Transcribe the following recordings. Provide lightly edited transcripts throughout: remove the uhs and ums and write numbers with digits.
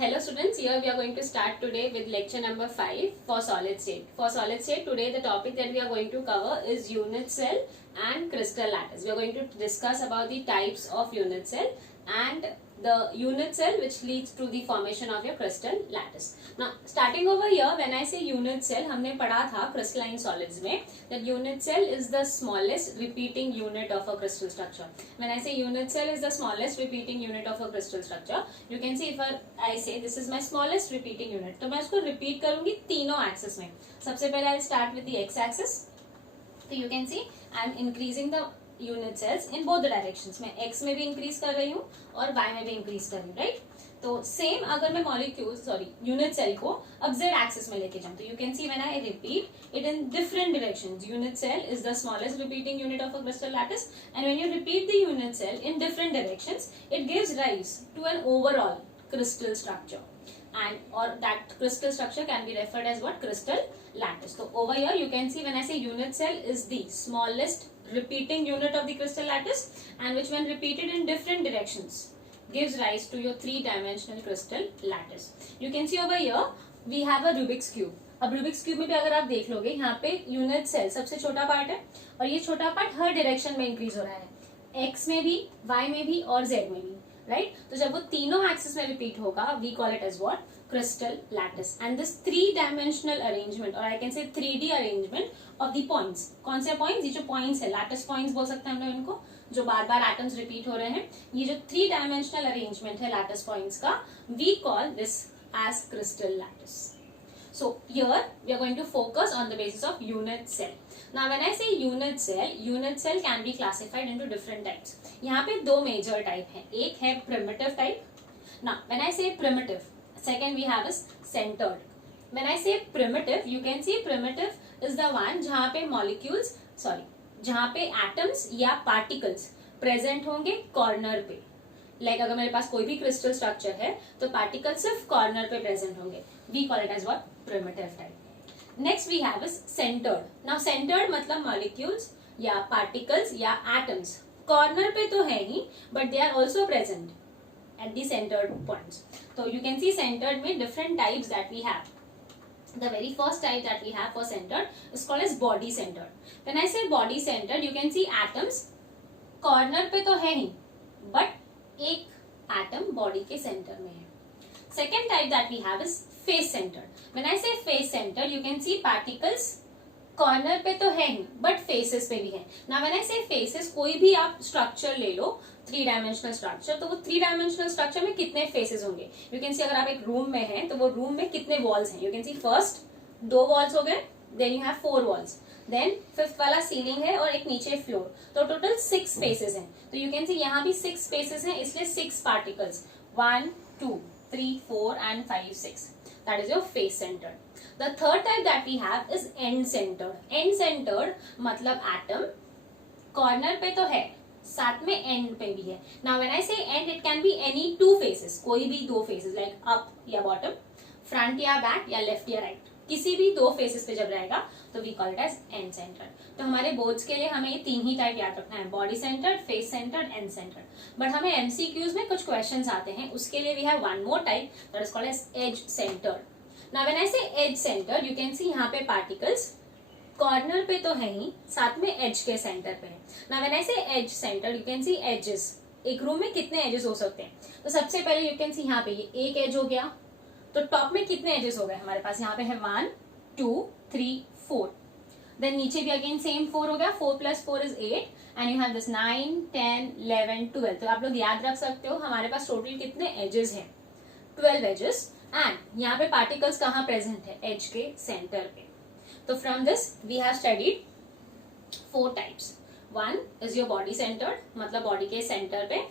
Hello students, here we are going to start today with lecture number 5 for solid state. For solid state, today the topic that we are going to cover is unit cell and crystal lattice. We are going to discuss about the types of unit cell and the unit cell which leads to the formation of your crystal lattice. Now starting over here, when I say unit cell, हमने पढ़ा था crystalline solids में that unit cell is the smallest repeating unit of a crystal structure. When I say unit cell is the smallest repeating unit of a crystal structure, you can see if I say this is my smallest repeating unit, तो मैं उसको repeat करूँगी तीनों axis में. सबसे पहले I'll start with the x axis. तो you can see I'm increasing the unit cells in both the directions में x में भी इंक्रीज कर रही हूँ और y में भी इंक्रीज कर रही हूँ, राइट. तो सेम अगर मैं यूनिट सेल को अब z एक्सिस में लेके जाऊँ तो you can see when I repeat it in different directions. Unit cell is the smallest repeating unit of a crystal lattice and when you repeat the unit cell in different directions it gives rise to an overall crystal structure, and or that crystal structure can be referred as what? Crystal lattice. So over here you can see when I say unit cell is the smallest repeating unit of the crystal lattice and which when repeated in different directions gives rise to your three-dimensional crystal lattice. You can see over here we have a Rubik's cube. अब Rubik's cube में भी अगर आप देख लोगे यहाँ पे unit cell सबसे छोटा पार्ट है और ये छोटा पार्ट हर डायरेक्शन में इंक्रीज हो रहा है, x में भी, y में भी और z में भी, राइट. तो जब वो तीनों एक्सिस में रिपीट होगा we call it as what? Crystal lattice. And this three dimensional arrangement और I can say 3D arrangement of the points. कौन से पॉइंट्स? ये जो पॉइंट्स है लैटिस पॉइंट्स बोल सकते हैं हम लोग इनको, जो बार बार एटम्स रिपीट हो रहे हैं. ये जो 3 डायमेंशनल अरेंजमेंट है लैटिस पॉइंट्स का we call this as crystal lattice. So here we are going to focus on the basis of unit cell. Now when I say unit cell can be classified into different types. यहाँ पे दो major type हैं. एक है primitive type. Now when I say primitive, second we have is centered. When I say primitive, you can see primitive is the one जहाँ पे जहाँ पे atoms या particles present होंगे corner पे. लाइक अगर मेरे पास कोई भी क्रिस्टल स्ट्रक्चर है तो पार्टिकल सिर्फ कॉर्नर पे प्रेजेंट होंगे. We call it as what? Primitive type. Next we have is centred. Now centred मतलब मॉलिक्यूल्स या पार्टिकल्स या एटम्स कॉर्नर पे तो है ही but they are also present at the centred points. तो यू कैन सी सेंटर्ड में different types that we have. The very first type that we have for centered is called as body centered. When I say body centered, you can see atoms corner पे तो है ही but एक atom body के centre में है. Second type that we have is face centred. When I say face centred you can see particles corner पे तो है ही बट फेसेस पे भी है. नाउ व्हेन आई से फेसेस, कोई भी आप स्ट्रक्चर ले लो 3 डायमेंशनल स्ट्रक्चर, तो वो 3 डायमेंशनल स्ट्रक्चर में कितने फेसेस होंगे? यू कैन सी अगर आप एक रूम में हैं तो वो रूम में कितने वॉल्स हैं? You can see first 2 walls हो गए, then you have 4 walls, then 5th वाला सीलिंग है और एक नीचे फ्लोर, तो टोटल 6 स्पेसेस हैं. तो यू कैन सी यहाँ भी 6 स्पेसेस हैं, इसलिए 6 particles 1 2 3 4 and 5 6. That is your face centered. The third type that we have is end centered. End centered मतलब एटम कॉर्नर पे तो है साथ में एंड पे भी है. Now when I say end it can be any 2 faces, कोई भी 2 faces like up या bottom, फ्रंट या बैक या लेफ्ट या राइट, किसी भी 2 फेसेस पे जब रहेगा तो we call it as end centred. तो हमारे बोर्ड्स के लिए हमें ये 3 ही टाइप याद रखना है, body centred, face centred, end centred. But हमें एमसीक्यूज में कुछ क्वेश्चंस आते हैं, उसके लिए we have one more type that is called edge edge centred. Now when I say edge centred you can see यहाँ पे पार्टिकल्स कॉर्नर पे तो है ही साथ में एज के सेंटर पे है. Now when I say edge centred you can see edges. एक रूम में कितने एजेस हो सकते हैं? तो सबसे पहले यू कैन सी यहाँ पे ये एक एज हो गया, तो टॉप में कितने एजेस हो गए हमारे पास? यहाँ पे है 1 2 3 4. देन नीचे भी अगेन सेम 4 हो गया, 4 + 4 is 8 and you have this 9 10 11 12. तो आप लोग याद रख सकते हो हमारे पास टोटल कितने एजेस हैं? 12 एजेस. एंड यहाँ पे पार्टिकल्स कहाँ प्रेजेंट है? एज के सेंटर पे. तो from this we have studied 4 types. 1 is your body centred मतलब बॉडी के सेंटर पे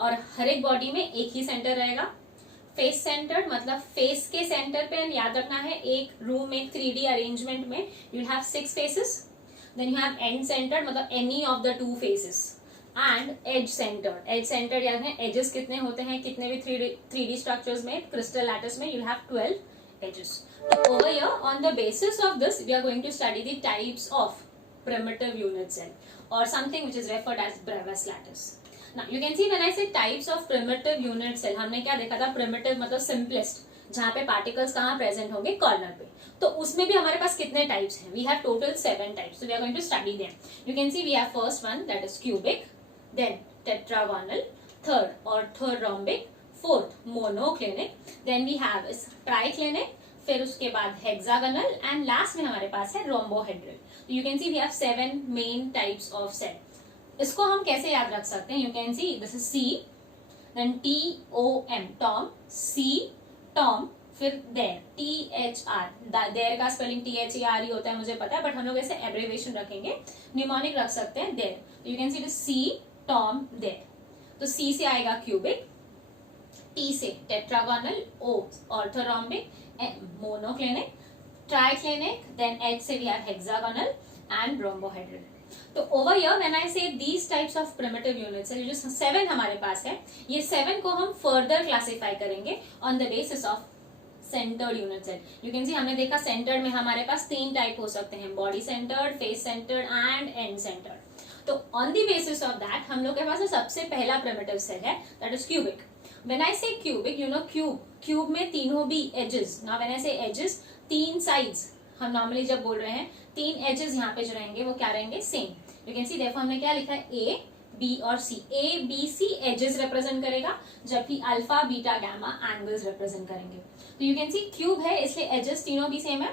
और हर एक बॉडी में एक ही सेंटर रहेगा. फेस सेंटर्ड मतलब फेस के सेंटर पे, एंड याद रखना है एक रूम में 3D अरेंजमेंट में you have 6 faces. Then you have end centred मतलब any of the 2 faces. And edge centred, edge centred याद है एजेस कितने होते हैं कितने भी 3D स्ट्रक्चर्स में, क्रिस्टल लैटिस में यू हैव 12 एजेस. तो over here on the basis of this we are going to study the types of primitive unit cell or something which is referred as Bravais lattice. Now you can see when I say types of primitive unit cell, हमने क्या देखा था, primitive मतलब simplest, जहाँ पे particles कहाँ present होंगे, corner पे. तो उसमें भी हमारे पास कितने टाइप्स हैं? We have total 7 types. So we are going to study them. You can see we have first one that is cubic, then tetragonal, third orthorhombic, fourth monoclinic, then we have is triclinic, फिर उसके बाद hexagonal and last में हमारे पास है rhombohedral. You can see we have 7 main types of cell. इसको हम कैसे याद रख सकते हैं? You can see this is C, then TOM Tom, C Tom, फिर देर THR. देर का स्पेलिंग THER ही होता है मुझे पता है, बट हम लोग ऐसे एब्रीविएशन रखेंगे, न्यूमोनिक रख सकते हैं there. You can see C Tom there. तो C से आएगा क्यूबिक, T से tetragonal, O orthorhombic, monoclinic, triclinic, then H से we have hexagonal and rhombohedral. तो over here when I say these types of primitive units, जो 7 हमारे पास है, ये 7 को हम फर्दर क्लासिफाई करेंगे on the basis of centred unit cell. You can see हमने देखा सेंटर्ड में हमारे पास 3 टाइप हो सकते हैं, body centred, face centred and end centred. तो on the basis of that हम लोग के पास सबसे पहला प्रिमिटिव सेल है that is cubic. When I say cubic, you know cube में तीनों भी एजेस. नाउ व्हेन आई से एजेस, 3 साइड्स, हम नॉर्मली जब बोल रहे हैं 3 एजेस यहाँ पे जो रहेंगे वो क्या रहेंगे, सेम. यू कैन सी देखो हमने क्या लिखा है, A, B और C. A, B, C edges represent करेगा, जबकि alpha, beta, gamma angles represent करेंगे. तो यू कैन सी क्यूब है इसलिए एजेस तीनों भी सेम है,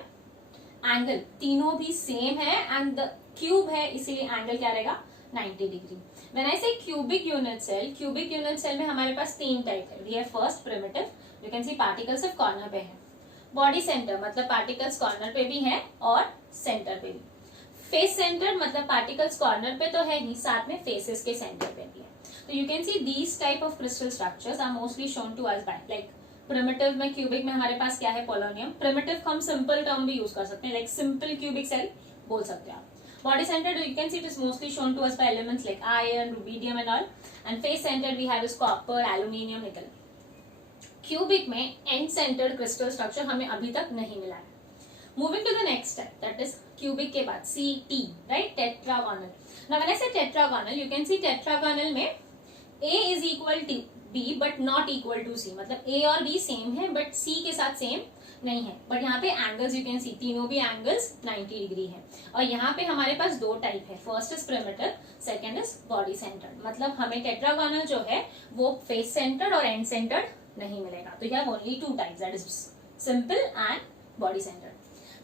एंगल तीनों भी सेम है, एंड द क्यूब है इसीलिए एंगल क्या रहेगा, 90 degree. When I say cubic unit cell में हमारे पास 3 टाइप है. We have first primitive, you can see particles सिर्फ कॉर्नर पे है. बॉडी सेंटर मतलब पार्टिकल्स कॉर्नर पे भी है और सेंटर पे भी. फेस सेंटर मतलब पार्टिकल्स कॉर्नर पे तो है ही, साथ में फेसेस के सेंटर पे भी है. तो you can see these type of crystal structures are mostly shown to us by like primitive में, क्यूबिक में हमारे पास क्या है, पोलोनियम. प्रिमिटिव को हम सिंपल टर्म भी यूज कर सकते हैं, लाइक सिंपल क्यूबिक सेल बोल सकते हैं आप. Body centered, you can see it is mostly shown to us by elements like iron, rubidium and all. And face centered we have is copper, aluminium, nickel. Cubic में end centered crystal structure हमें अभी तक नहीं मिला है. Moving to the next step, that is cubic के बाद CT, right? Tetragonal. Now when I say tetragonal, you can see tetragonal में A is equal to B but not equal to C. मतलब A और B same है but C के साथ same नहीं है. बट यहाँ पे एंगल्स यू कैन सी तीनों भी एंगल्स 90 डिग्री है. और यहाँ पे हमारे पास 2 टाइप है, first is primitive, second is body centred. मतलब हमें टेट्रागोनल जो है वो फेस सेंटर्ड और एंड सेंटर्ड नहीं मिलेगा. तो यह only 2 types, that is simple and body centred.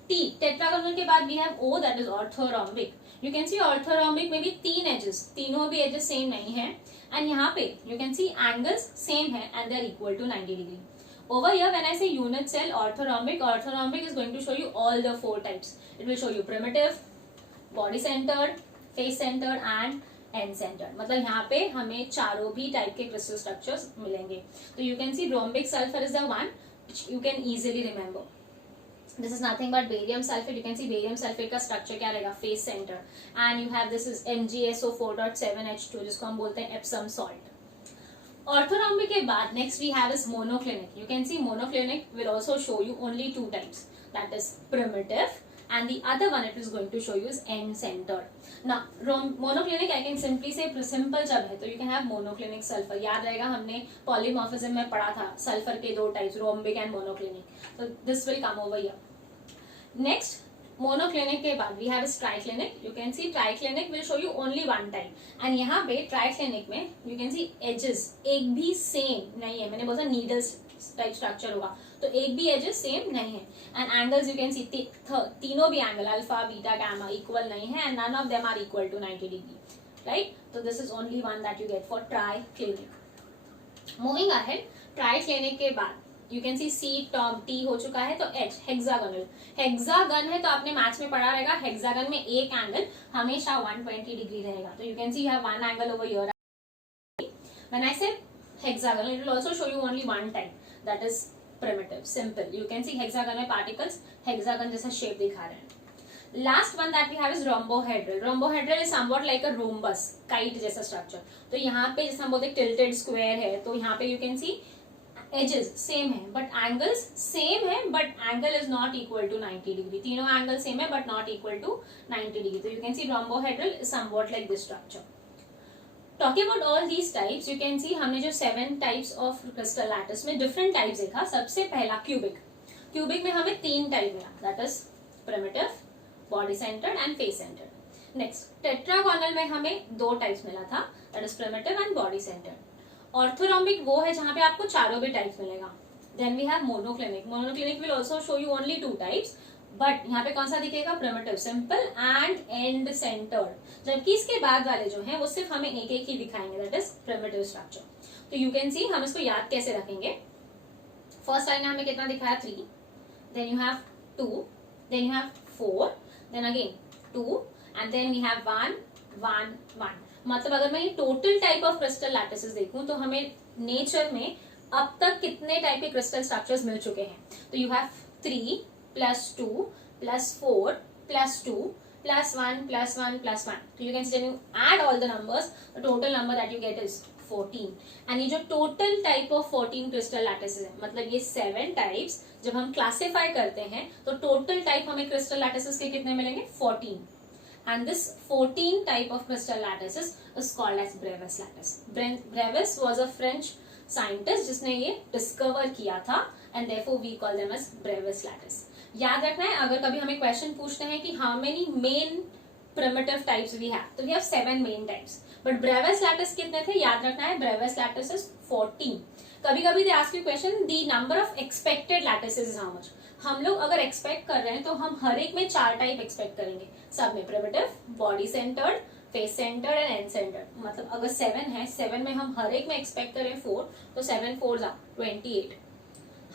T tetragonal के बाद we have O that is orthorhombic. You can see orthorhombic में भी 3 एजेस, तीनों भी एजेस सेम नहीं है, एंड यहाँ पे you can see angles same है and they are equal to 90 degree. Over here, when I say unit cell, orthorhombic is going to show you all the 4 types. It will show you primitive, body centered, face centered and end centered. मतलब यहाँ पे हमें चारों भी type के crystal structures मिलेंगे. तो you can see rhombic sulfur is the one which you can easily remember. This is nothing but barium sulfate. You can see barium sulfate का structure क्या रहेगा, face center. And you have this is MgSO4.7H2 जिसको हम बोलते हैं Epsom salt. Orthorhombic के बाद next we have is monoclinic. You can see monoclinic will also show you only 2 types, that is primitive and the other one it is going to show you is end centred. Now monoclinic I can simply say simple जब है तो you can have monoclinic sulphur. याद रहेगा हमने polymorphism में पढ़ा था sulphur के 2 टाइप्स, रोम्बिक एंड मोनोक्लिनिक. तो this will come over here. Next monoclinic के बाद we have triclinic. You can see triclinic will show you only 1 type, and यहाँ पे ट्राइक्लिनिक में यू कैन सी एजेस एक भी सेम नहीं है. मैंने बोला नीडल्स टाइप स्ट्रक्चर होगा तो एक भी एजेस सेम नहीं है, and angles you can see तीनों भी angle alpha, beta, gamma equal नहीं है, and none of them are equal to 90 degree, right. तो this is only one that you get for triclinic. Moving ahead, triclinic के बाद you can see C Tom T हो चुका है, तो H hexagonal. Hexagon है तो आपने मैथ्स में पढ़ा रहेगा, हेक्सागन में एक एंगल हमेशा 120 डिग्री रहेगा. तो you can see you have 1 angle over here. When I say hexagonal it will also show you only 1 type, that is primitive, simple. You can see hexagon में particles hexagon जैसा shape दिखा रहे हैं. Last one that we have is rhombohedral. Rhombohedral is somewhat like a rhombus, kite जैसा structure. तो यहाँ पे जैसे हम बोलते हैं टिल्टेड स्क्वायर है, तो यहाँ पे you can see edges same है बट एंगल्स सेम है, but angle is not equal to 90 degree. तीनों एंगल सेम है but not equal to 90 degree. तो you can see rhombohedral is somewhat like this structure. Talking about all these types, you can see हमने जो 7 types of crystal lattice में different types देखा. सबसे पहला cubic. Cubic में हमें 3 टाइप मिला, that is primitive, body centred and face centred. Next tetragonal में हमें 2 टाइप्स मिला था, that is primitive and body centred. Orthorhombic वो है जहां पे आपको चारों भी टाइप्स मिलेगा. Then we have monoclinic. Monoclinic will also show you only 2 types, but यहाँ पे कौन सा दिखेगा, primitive, simple and end centred. जबकि इसके बाद वाले जो हैं वो सिर्फ हमें एक एक ही दिखाएंगे, दैट इज प्रिमिटिव स्ट्रक्चर. तो यू कैन सी हम इसको याद कैसे रखेंगे. फर्स्ट लाइन में हमें कितना दिखाया, 3, then you have 2, then you have 4, then again 2 and then we have 1 1 1. मतलब अगर मैं ये total type of crystal lattices देखूं तो हमें नेचर में अब तक कितने टाइप के क्रिस्टल स्ट्रक्चर्स मिल चुके हैं. तो you have 3 plus 2 plus 4 plus 2 plus 1 plus 1 plus 1. So you can see when you add all the numbers, the total number that you get is 14. And ये जो total type of 14 crystal lattices है, मतलब ये 7 types जब हम classify करते हैं तो total type हमें crystal lattices के कितने मिलेंगे, 14. And this 14 type of crystal lattices is called as Bravais lattice. Bravais was a French scientist जिसने ये discover किया था, and therefore we call them as Bravais lattice. याद रखना है, अगर कभी हमें क्वेश्चन पूछते हैं कि how many main primitive types we have, तो we have 7 main types. But Bravais lattice कितने थे, याद रखना है, ब्रेविस लैटिस इज 14. कभी कभी they ask you question the number of expected lattices is how much. हम लोग अगर एक्सपेक्ट कर रहे हैं तो हम हर एक में 4 टाइप एक्सपेक्ट करेंगे, सब में, primitive, body centred, face centred and end centred. मतलब अगर 7 है, 7 में हम हर एक में एक्सपेक्ट करें 4, तो 7 4s are 28.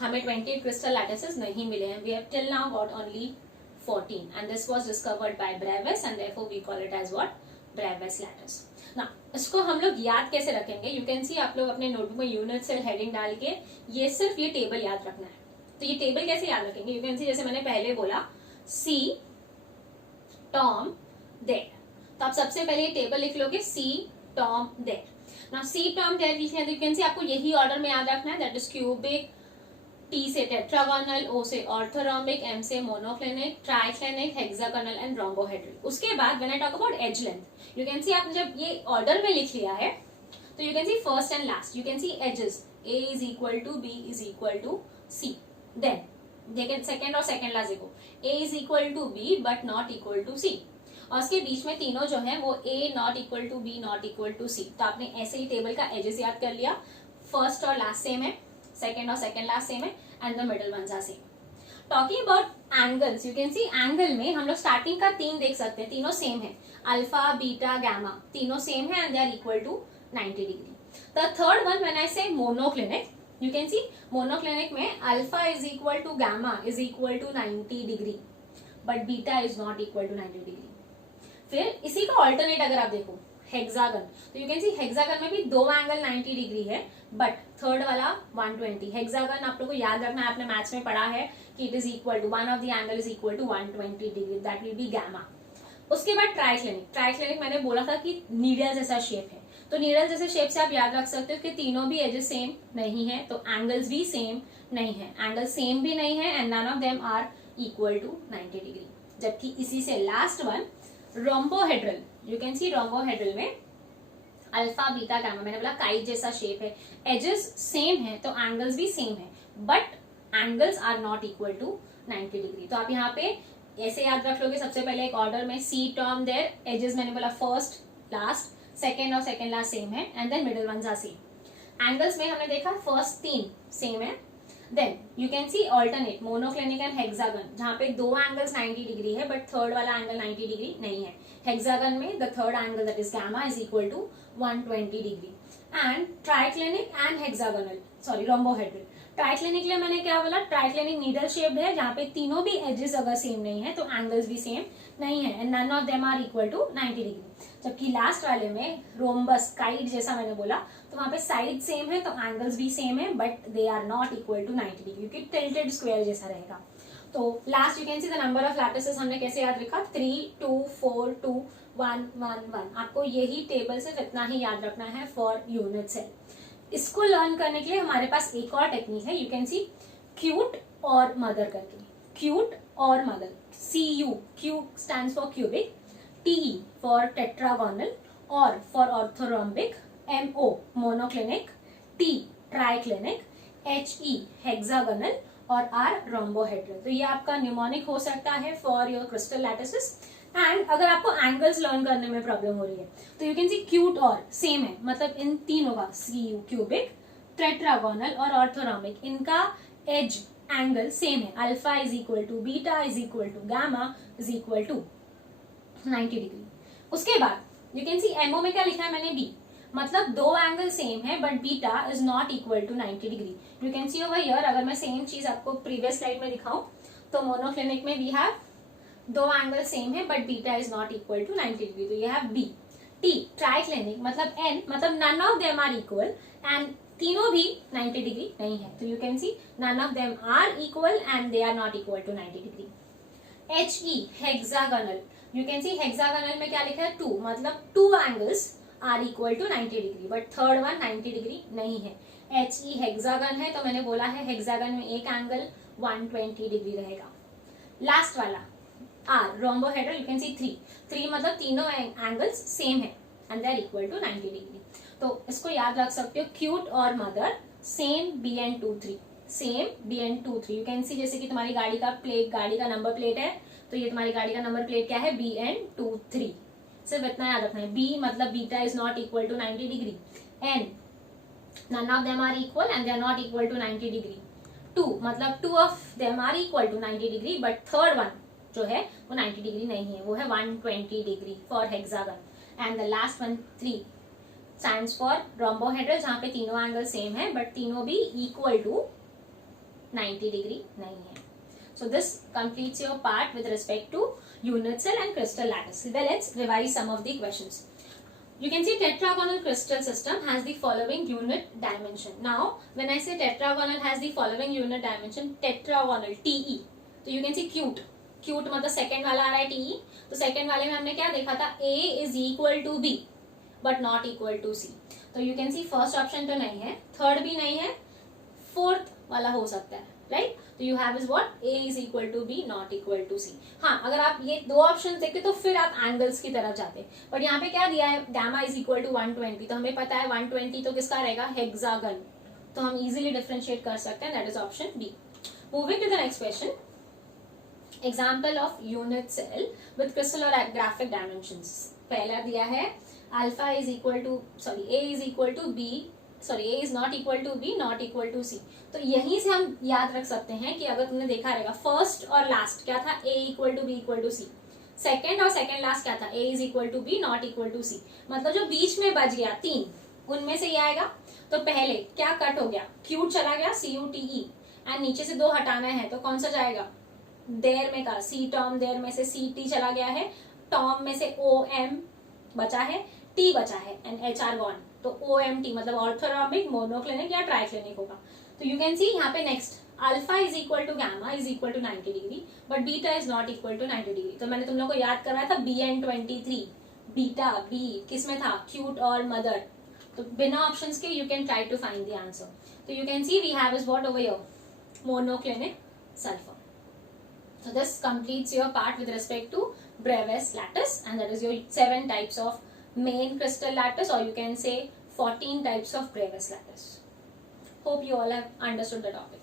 हमें 28 क्रिस्टल लैटिसेस नहीं मिले हैं. We have till now got only 14 and this was discovered by Bravais and therefore we call it as what, Bravais lattice. ना इसको हम लोग याद कैसे रखेंगे, यू कैन सी आप लोग अपने नोटबुक में यूनिट सेल हेडिंग डाल के ये सिर्फ ये टेबल याद रखना है. तो ये टेबल कैसे याद रखेंगे, यू कैन सी जैसे मैंने पहले बोला, सी टॉम देयर. तो आप सबसे पहले ये टेबल लिख लोगे, C Tom there. Now C Tom there लिखना है तो यू कैन सी आपको यही ऑर्डर में याद रखना है, दैट इज क्यूबिक, T से टेट्रागोनल, O से ऑर्थोरोम्बिक, M से monoclinic, triclinic, hexagonal and rhombohedral. उसके बाद when I talk about edge length, you can see आपने जब ये ऑर्डर में लिख लिया है तो you can see first and last, you can see edges A is equal to B is equal to C. Then देखिए सेकंड और सेकंड लास्ट देखो, A is equal to B but not equal to C. और उसके बीच में तीनों जो है वो A not equal to B not equal to C. तो आपने ऐसे ही टेबल का एजेस याद कर लिया, फर्स्ट और लास्ट सेम है, सेकंड और सेकंड लास्ट सेम है and the middle ones are same. Talking about angles, you can see angle में हम लोग स्टार्टिंग का 3 देख सकते हैं, तीनों सेम है, अल्फा बीटा गामा तीनों सेम है and they are equal to 90 degree. The third one when I say monoclinic, you can see monoclinic में alpha is equal to gamma is equal to 90 degree but beta is not equal to 90 degree. फिर इसी का alternate अगर आप देखो hexagon, तो you can see hexagon में भी 2 एंगल 90 डिग्री है बट थर्ड वाला 120. हेक्सागन आप लोगों को याद रखना है, आपने मैथ्स में पढ़ा है कि it is equal to one of the angle is equal to 120 degree, that will be gamma. उसके बाद ट्राइक्लिनिक, ट्राइक्लिनिक मैंने बोला था कि नीडल जैसा शेप है, तो नीडल जैसे शेप से आप याद रख सकते हो कि तीनों भी एजेस सेम नहीं है, तो एंगल्स भी सेम नहीं है, एंगल सेम भी नहीं है and none of them are equal to 90 degree. जबकि इसी से last one rhombohedral, you can see rhombohedral में अल्फा बीटा गामा, मैंने बोला काइट जैसा शेप है, एजेस सेम है तो एंगल्स भी सेम है but angles are not equal to 90 degree. तो आप यहाँ पे ऐसे याद रख लोगे, सबसे पहले एक ऑर्डर में सी टर्म देयर, एजेस मैंने बोला फर्स्ट लास्ट, सेकेंड और सेकेंड लास्ट सेम है and then middle ones are same. Angles में हमने देखा फर्स्ट 3 सेम है, then you can see alternate monoclinic and hexagon जहां पे 2 एंगल्स 90 डिग्री है बट थर्ड वाला एंगल 90 डिग्री नहीं है. हेक्सागन में the third angle that is gamma is equal to 120 degree. And triclinic and hexagonal, sorry rhombohedral. Triclinic में मैंने क्या बोला, ट्राइक्लिनिक नीडल शेप्ड है जहां पे तीनों भी एजेस अगर सेम नहीं है तो एंगल्स भी सेम नहीं है and none of them are equal to 90 degree. जबकि लास्ट वाले में रोम्बस काइट जैसा मैंने बोला तो वहां पे साइड सेम है तो एंगल्स भी सेम है but they are not equal to 90 degree क्योंकि टिल्टेड स्क्वायर जैसा रहेगा. तो last you can see the number of lattices हमने कैसे याद रखा, 3 2 4 2 1 1 1. आपको यही टेबल सिर्फ इतना ही याद रखना है फॉर यूनिट सेल. इसको लर्न करने के लिए हमारे पास एक और टेक्निक है, यू कैन सी क्यूट और मदर करके, क्यूट और mother, CU, Q stands for cubic, TE for tetragonal, और for orthorhombic, MO monoclinic, T triclinic, HE hexagonal और R रोम्बोहेड्रल। तो ये आपका न्यूमोनिक हो सकता है for your crystal lattices. And अगर आपको एंगल्स लर्न करने में प्रॉब्लम हो रही है तो यू कैन सी क्यूट और सेम है, मतलब इन तीनों का क्यूबिक, टेट्रागोनल और ऑर्थोरोमिक, इनका एज एंगल सेम है। Alpha is equal to beta is equal to gamma is equal to 90 degree. उसके बाद यू कैन सी एमओ में क्या लिखा है मैंने, बी, मतलब दो एंगल सेम है but beta is not equal to 90 degree. You can see over here, अगर मैं सेम चीज आपको प्रीवियस स्लाइड में दिखाऊं तो मोनोक्लिनिक में वी हैव दो एंगल सेम है but beta is not equal to 90 degree, तो ये हैव बी। टी ट्राइक्लिनिक मतलब एन, मतलब none of them are equal and तीनों भी 90 डिग्री नहीं है, तो you can see none of them are equal and they are not equal to 90 degree. HE hexagonal, you can see hexagonal में क्या लिखा है, 2, मतलब two angles are equal to 90 degree but third one 90 degree नहीं है। HE hexagon है तो मैंने बोला है हेक्सागन में एक एंगल 120 डिग्री रहेगा। लास्ट वाला R rhombohedral, you can see 3 मतलब तीनों एंगल्स सेम है and they are equal to 90 degree. तो इसको याद रख सकते हो, क्यूट और mother same BN23, same BN23। You can see जैसे कि तुम्हारी गाड़ी का नंबर प्लेट है तो ये तुम्हारी गाड़ी का नंबर प्लेट क्या है, BN23। सिर्फ इतना याद रखना है, B मतलब beta is not equal to 90 degree, N none of them are equal and they are not equal to 90 degree, 2 मतलब two of them are equal to 90 degree but third one जो है वो 90 डिग्री नहीं है, वो है 120 degree for hexagon. And the last one 3 stands for rhombohedral, जहां पे तीनों एंगल सेम है बट तीनों भी इक्वल टू 90 डिग्री नहीं है। So this completes your part with respect to unit cell and crystal lattice. Well, let's revise some of the questions. You can see tetragonal crystal system has the following unit dimension. Now, when I say tetragonal has the following unit dimension, tetragonal TE, तो you can see cute मतलब second वाला आ रहा है TE, तो second वाले में हमने क्या देखा था, A is equal to B but not equal to C, तो you can see first option तो नहीं है, थर्ड भी नहीं है, फोर्थ वाला हो सकता है, राइट? तो you have is what, A is equal to B not equal to C। हाँ, अगर आप ये दो ऑप्शन देखते तो फिर आप एंगल्स की तरफ जाते, बट यहाँ पे क्या दिया है, गामा इज इक्वल टू 120, तो हमें पता है 120 तो किसका रहेगा, हेक्सागन, तो हम इजीली डिफरेंशिएट कर सकते हैं, that is option B. Moving to the next question, example of unit cell with crystal और ग्राफिक डायमेंशंस। पहला दिया है alpha is equal to A is equal to B, A is not equal to B not equal to C। तो यहीं से हम याद रख सकते हैं कि अगर तुमने देखा रहेगा फर्स्ट और लास्ट क्या था, A equal to B equal to C, second और सेकेंड लास्ट क्या था, A is equal to B not equal to C, मतलब जो बीच में बच गया 3 उनमें से ये आएगा। तो पहले क्या कट हो गया, क्यूट चला गया CUTE एंड नीचे से 2 हटाना है तो कौन सा जाएगा, देर में का C टर्म, देर में से CT चला गया है, टर्म में से OM बचा है, T बचा है एंड HR गॉन, तो OMT मतलब ऑर्थोरोमिक, मोनोक्लिनिक या ट्राइक्लिनिक होगा। तो यू कैन सी यहाँ पे next alpha is equal to gamma is equal to 90 degree but beta is not equal to 90 degree. तो मैंने तुम लोग को याद करवाया था BN23, बीटा B किस में था, क्यूट और मदर, तो बिना ऑप्शंस के you can try to find the answer. तो you can see we have is what over here, monoclinic sulphur. So this completes your part with respect to Bravais lattice, and that is your 7 types of main crystal lattice, or you can say 14 types of Bravais lattice. Hope you all have understood the topic.